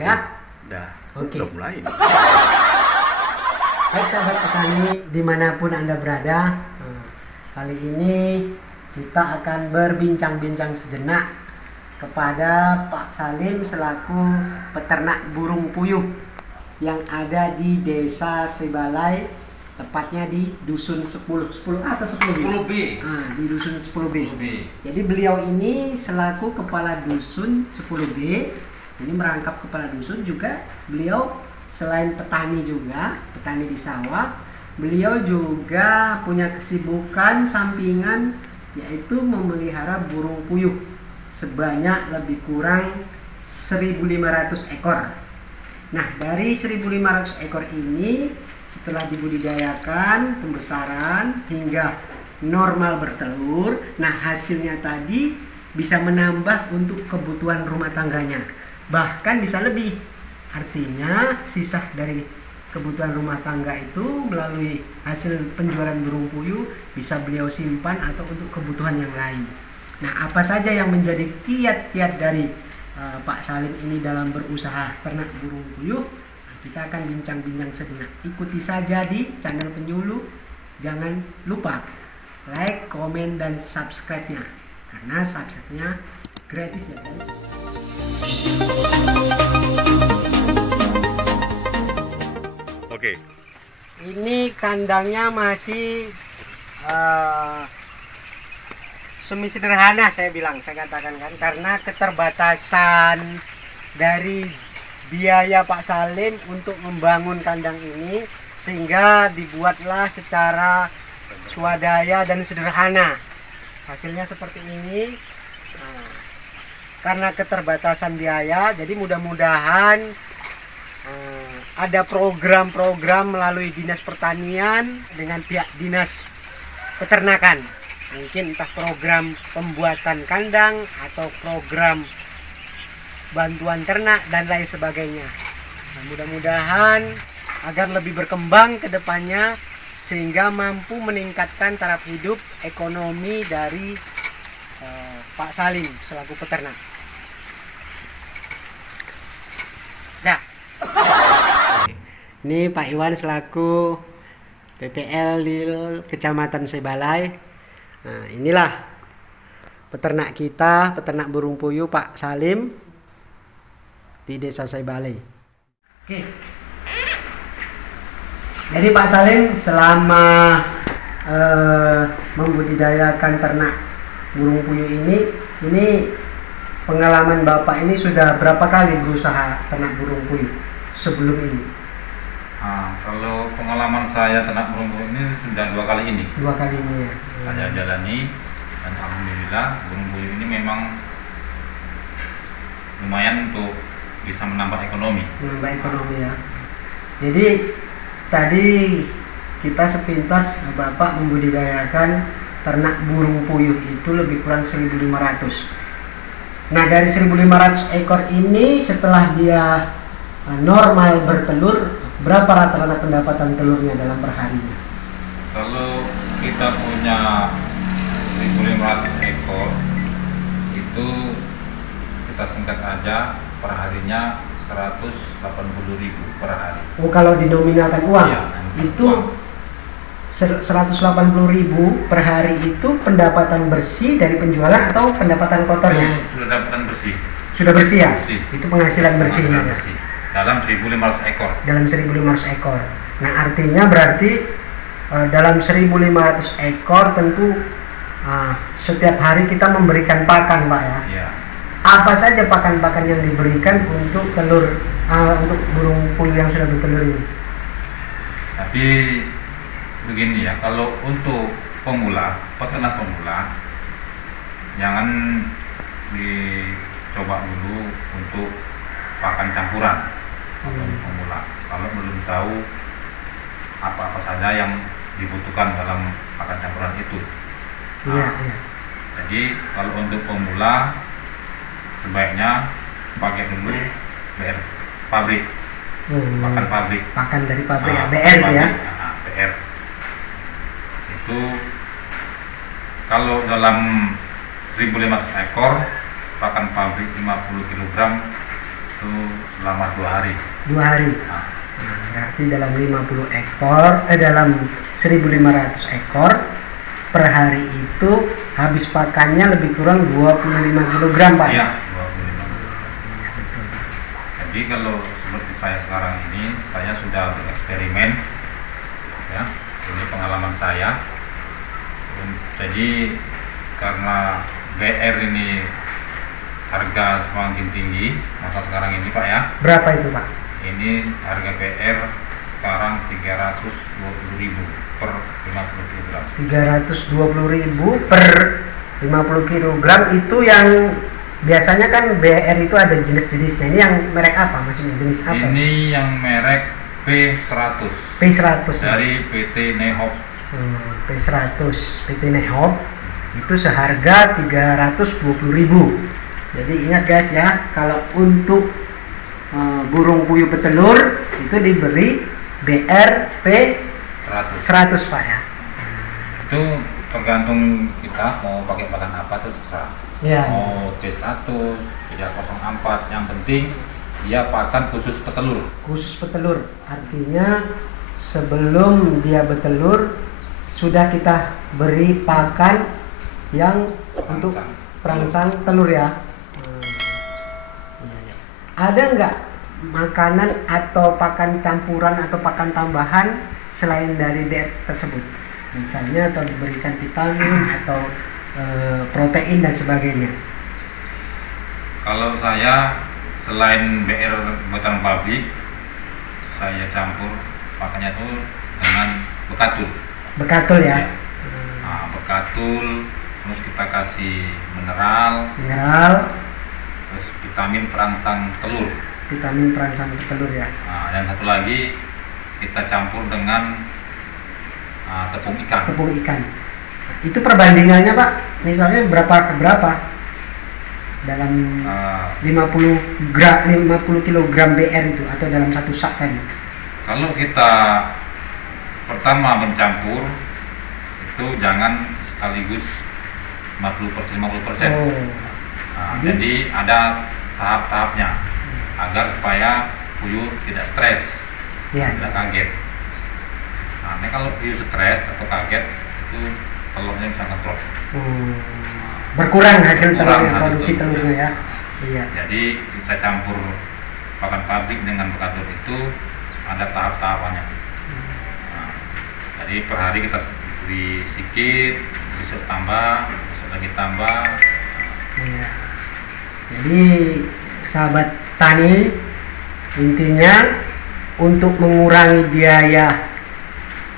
Udah? Udah. Oke. Udah mulai. Baik sahabat petani dimanapun Anda berada, kali ini kita akan berbincang-bincang sejenak kepada Pak Salim selaku peternak burung puyuh yang ada di Desa Sebalai, tepatnya di Dusun 10 atau 10B? 10B. Di Dusun 10B. 10B. Jadi beliau ini selaku kepala Dusun 10B, ini merangkap kepala dusun juga. Beliau selain petani juga, petani di sawah, beliau juga punya kesibukan sampingan yaitu memelihara burung puyuh sebanyak lebih kurang 1.500 ekor. Nah, dari 1.500 ekor ini setelah dibudidayakan, pembesaran hingga normal bertelur, nah hasilnya tadi bisa menambah untuk kebutuhan rumah tangganya, bahkan bisa lebih. Artinya sisa dari kebutuhan rumah tangga itu melalui hasil penjualan burung puyuh bisa beliau simpan atau untuk kebutuhan yang lain. Nah, apa saja yang menjadi kiat-kiat dari Pak Salim ini dalam berusaha ternak burung puyuh? Nah, kita akan bincang-bincang sejenak. Ikuti saja di channel Penyuluh. Jangan lupa like, komen, dan subscribe-nya, karena subscribe-nya gratis ya guys. Oke. Ini kandangnya masih semi sederhana, saya katakan kan, karena keterbatasan dari biaya Pak Salim untuk membangun kandang ini, sehingga dibuatlah secara swadaya dan sederhana. Hasilnya seperti ini. Nah, karena keterbatasan biaya, jadi mudah-mudahan ada program-program melalui Dinas Pertanian dengan pihak Dinas Peternakan, mungkin entah program pembuatan kandang atau program bantuan ternak dan lain sebagainya. Nah, mudah-mudahan agar lebih berkembang ke depannya sehingga mampu meningkatkan taraf hidup ekonomi dari Pak Salim selaku peternak. Nah, ini Pak Iwan selaku PPL di Kecamatan Sebalai. Nah, inilah peternak kita, peternak burung puyuh Pak Salim di Desa Sebalai. Oke. Jadi Pak Salim selama membudidayakan ternak burung puyuh ini pengalaman Bapak ini sudah berapa kali berusaha ternak burung puyuh sebelum ini? Kalau pengalaman saya ternak burung puyuh ini sudah 2 kali ini. 2 kali ini ya. Saya jalani dan alhamdulillah burung puyuh ini memang lumayan untuk bisa menambah ekonomi. Menambah ekonomi ya. Jadi tadi kita sepintas Bapak membudidayakan ternak burung puyuh itu lebih kurang 1.500. Nah, dari 1.500 ekor ini setelah dia normal bertelur, berapa rata-rata pendapatan telurnya dalam perharinya? Kalau kita punya 1.500 ekor itu kita singkat aja perharinya 180.000 per hari. Oh, kalau dinominalkan uang, Iya, itu 180.000 per hari itu pendapatan bersih dari penjualan atau pendapatan kotornya? Itu sudah pendapatan bersih. Sudah bersih ya? Bersih. Itu penghasilan bersihnya ya? Bersih. Dalam 1.500 ekor. Dalam 1.500 ekor. Nah, artinya berarti dalam 1.500 ekor tentu setiap hari kita memberikan pakan, Pak ya? Iya. Apa saja pakan-pakan yang diberikan untuk telur, untuk burung puyuh yang sudah bertelur ini? Tapi begini ya, kalau untuk pemula, peternak pemula, jangan dicoba dulu untuk pakan campuran untuk pemula. Kalau belum tahu apa-apa saja yang dibutuhkan dalam pakan campuran itu. Iya, iya. Jadi kalau untuk pemula sebaiknya pakai dulu BR pabrik, pakan pabrik. Pakan dari pabrik ya, Pakan BR pabrik. ya? BR itu kalau dalam 1.500 ekor pakan pabrik 50 kg itu selama 2 hari. 2 hari. Nah, Nah, berarti dalam 50 ekor, dalam 1.500 ekor per hari itu habis pakannya lebih kurang 25 kg, Pak. iya, 25. Iya, betul. Jadi kalau seperti saya sekarang ini, saya sudah bereksperimen, ya, ini pengalaman saya. Jadi karena BR ini harga semakin tinggi masa sekarang ini, Pak, ya. Berapa itu, Pak? Ini harga BR sekarang 320.000 per 50 kg. 320.000 per 50 kg itu yang biasanya kan BR itu ada jenis-jenisnya. Ini yang merek apa? Maksudnya jenis apa? Ini yang merek P100 P100 ya? dari PT Nehop. P100 PT Nehop itu seharga 320.000. Jadi ingat guys ya, kalau untuk burung puyuh petelur itu diberi BR P100, Pak, ya. Itu tergantung kita mau pakai pakan apa, itu terserah. Ya. Mau P100, 304, yang penting dia pakan khusus petelur. Khusus petelur artinya sebelum dia bertelur sudah kita beri pakan yang untuk perangsang telur ya. Ada nggak makanan atau pakan campuran atau pakan tambahan selain dari diet tersebut? Misalnya atau diberikan vitamin atau protein dan sebagainya. Kalau saya selain BR buatan pabrik, saya campur pakannya itu dengan bekatul. Bekatul ya. Nah, bekatul, terus kita kasih mineral, terus vitamin perangsang telur. Vitamin perangsang telur ya. Nah, dan satu lagi kita campur dengan tepung ikan. Tepung ikan. Itu perbandingannya, Pak. Misalnya berapa ke berapa? Dalam 50 kg BR itu atau dalam satu sak tadi. Kalau kita pertama mencampur itu jangan sekaligus 50%. Oh. Jadi ada tahap-tahapnya agar supaya puyuh tidak stres, Ya. tidak kaget. Nah, ini kalau puyuh stres atau kaget itu telurnya bisa ngedrop. Berkurang hasil Berkurang telurnya, hasil produksi telurnya. telurnya ya. Iya. Jadi kita campur pakan pabrik dengan bekatul itu ada tahap-tahapannya. Nah, jadi per hari kita beri sedikit, besok tambah, besok lagi tambah. Iya. Jadi sahabat tani, intinya untuk mengurangi biaya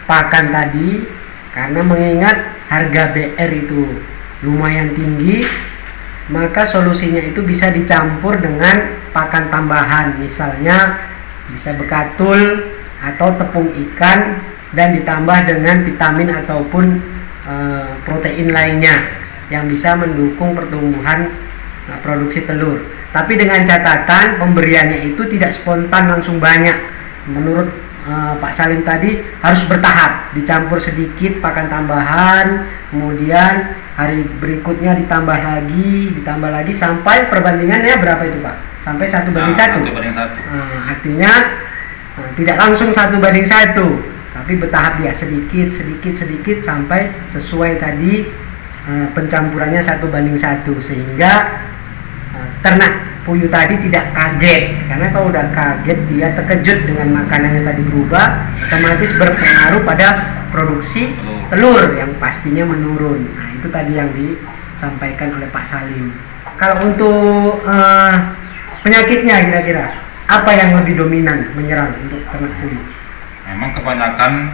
pakan tadi, karena mengingat harga BR itu lumayan tinggi, maka solusinya itu bisa dicampur dengan pakan tambahan, misalnya bisa bekatul atau tepung ikan dan ditambah dengan vitamin ataupun protein lainnya yang bisa mendukung pertumbuhan produksi telur. Tapi dengan catatan pemberiannya itu tidak spontan langsung banyak. Menurut Pak Salim tadi harus bertahap, dicampur sedikit pakan tambahan, kemudian hari berikutnya ditambah lagi sampai perbandingannya berapa itu, Pak? Sampai 1:1. 1:1. Artinya tidak langsung 1:1, tapi bertahap dia sedikit sampai sesuai tadi pencampurannya 1:1, sehingga ternak puyuh tadi tidak kaget, karena kalau udah kaget dia terkejut dengan makanannya tadi berubah, otomatis berpengaruh pada produksi telur yang pastinya menurun. Nah, itu tadi yang disampaikan oleh Pak Salim. Kalau untuk penyakitnya kira-kira apa yang lebih dominan menyerang untuk ternak puyuh? Memang kebanyakan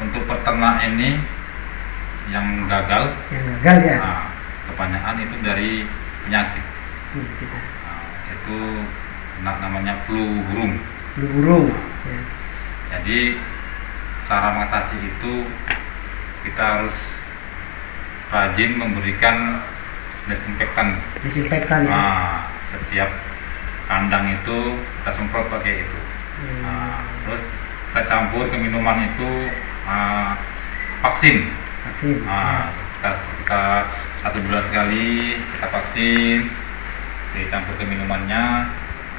untuk peternak ini yang gagal. Yang gagal ya. Nah, kebanyakan itu dari penyakit. Itu namanya flu burung. Flu burung. Ya. Jadi cara mengatasi itu kita harus rajin memberikan desinfektan. Desinfektan ya. Nah, setiap kandang itu kita semprot pakai itu. Nah, terus kita campur ke minuman itu vaksin. Nah, kita 1 bulan sekali kita vaksin, dicampur ke minumannya.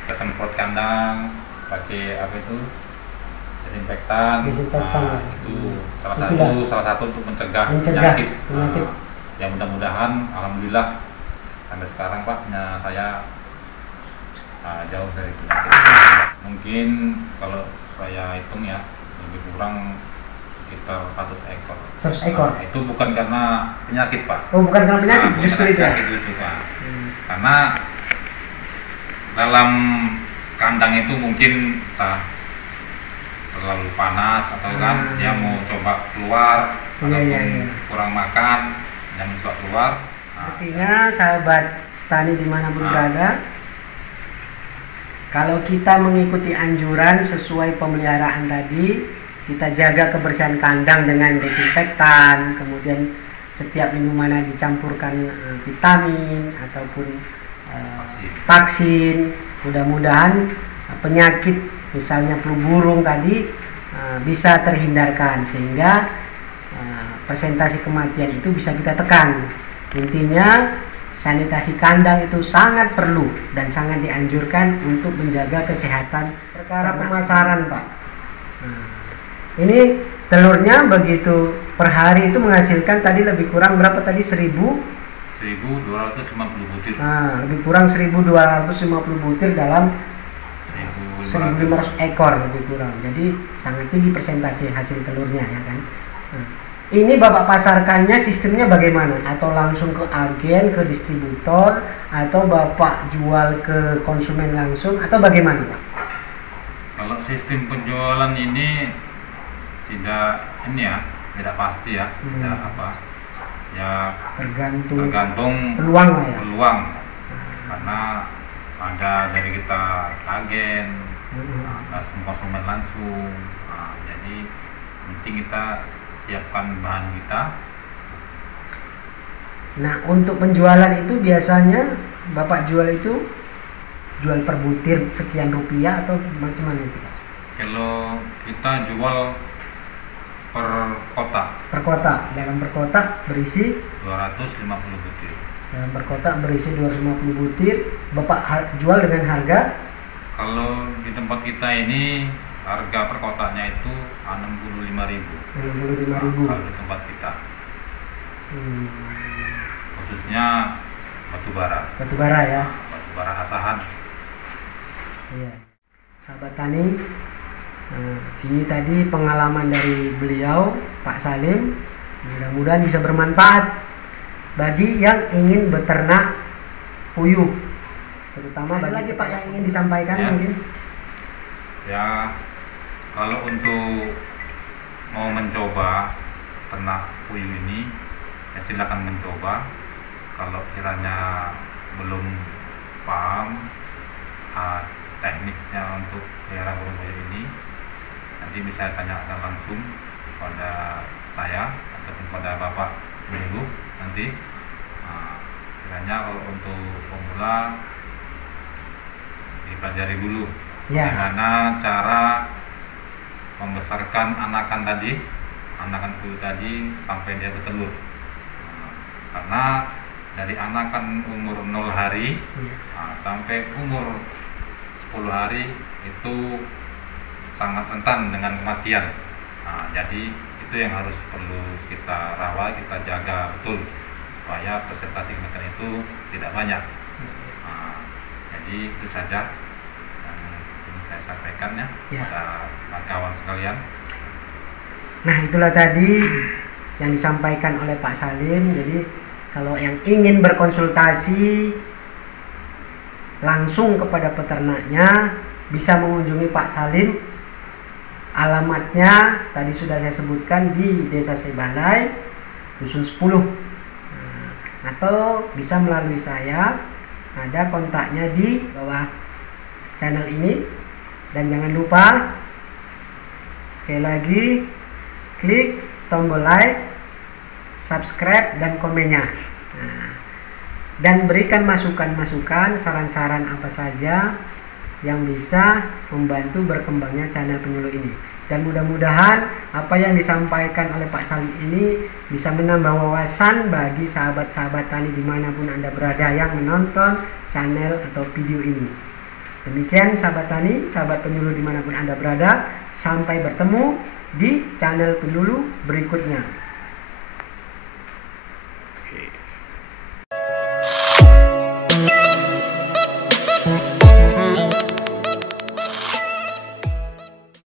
kita semprot kandang pakai apa itu, desinfektan. Desinfektan. Itu salah Itu satu untuk mencegah penyakit. Ya mudah-mudahan alhamdulillah sampai sekarang Pak saya jauh dari penyakit. Mungkin kalau saya hitung ya lebih kurang sekitar 100 ekor. 100 ekor. Itu bukan karena penyakit Pak. Oh, bukan karena penyakit, Bukan justru karena itu ya. penyakit itu Pak. Karena dalam kandang itu mungkin terlalu panas atau kan dia mau coba keluar ataupun kurang makan yang coba keluar. Artinya sahabat tani dimanapun berada, kalau kita mengikuti anjuran sesuai pemeliharaan tadi, kita jaga kebersihan kandang dengan desinfektan, kemudian setiap minuman yang dicampurkan vitamin ataupun vaksin, mudah-mudahan penyakit misalnya flu burung tadi bisa terhindarkan, sehingga persentase kematian itu bisa kita tekan. Intinya sanitasi kandang itu sangat perlu dan sangat dianjurkan untuk menjaga kesehatan. Perkara pemasaran Pak, ini telurnya begitu per hari itu menghasilkan tadi lebih kurang berapa tadi, 1250 butir. Nah, lebih kurang 1250 butir dalam 1500 ekor lebih kurang. Jadi sangat tinggi persentase hasil telurnya ya kan. Ini Bapak pasarkannya sistemnya bagaimana? Atau langsung ke agen, ke distributor, atau Bapak jual ke konsumen langsung, atau bagaimana Pak? Kalau sistem penjualan ini tidak pasti ya, tidak apa ya, tergantung peluang lah ya. Karena ada dari kita agen, ada konsumen langsung. Jadi penting kita siapkan bahan kita. Nah, untuk penjualan itu biasanya Bapak jual itu jual per butir sekian rupiah atau macam mana itu Pak? Kalau kita jual per kotak. Per kotak, dalam per kotak berisi 250 butir. Dalam per kotak berisi 250 butir. Bapak jual dengan harga? Kalau di tempat kita ini harga per kotaknya itu 65.000. 65.000 kalau di tempat kita. Khususnya batu bara ya. Batu bara Asahan. Iya. Sahabat tani, ini tadi pengalaman dari beliau Pak Salim. Mudah-mudahan bisa bermanfaat bagi yang ingin beternak puyuh, terutama ada lagi Pak yang ingin disampaikan ya. Mungkin ya, kalau untuk mau mencoba ternak puyuh ini ya silakan mencoba. Kalau kiranya belum paham tekniknya untuk pelihara burung puyuh ini, nanti bisa tanyakan langsung pada saya ataupun pada Bapak dulu nanti. Kiranya kalau untuk pemula dipelajari dulu bagaimana cara membesarkan anakan puyuh tadi sampai dia bertelur. Karena dari anakan umur 0 hari sampai umur 10 hari itu sangat rentan dengan kematian. Jadi itu yang harus perlu kita rawat, kita jaga betul supaya presentasi kematian itu tidak banyak. Jadi itu saja yang ingin saya sampaikan ya pada kawan sekalian. Nah, itulah tadi yang disampaikan oleh Pak Salim. Jadi kalau yang ingin berkonsultasi langsung kepada peternaknya bisa mengunjungi Pak Salim. Alamatnya tadi sudah saya sebutkan di Desa Sebalai, Dusun 10. Atau bisa melalui saya, ada kontaknya di bawah channel ini. Dan jangan lupa sekali lagi klik tombol like, subscribe, dan komennya. Dan berikan masukan-masukan, saran-saran apa saja yang bisa membantu berkembangnya channel penyuluh ini. Dan mudah-mudahan apa yang disampaikan oleh Pak Salim ini bisa menambah wawasan bagi sahabat-sahabat tani dimanapun Anda berada yang menonton channel atau video ini. Demikian sahabat tani, sahabat penyuluh dimanapun Anda berada, sampai bertemu di channel penyuluh berikutnya. Oke.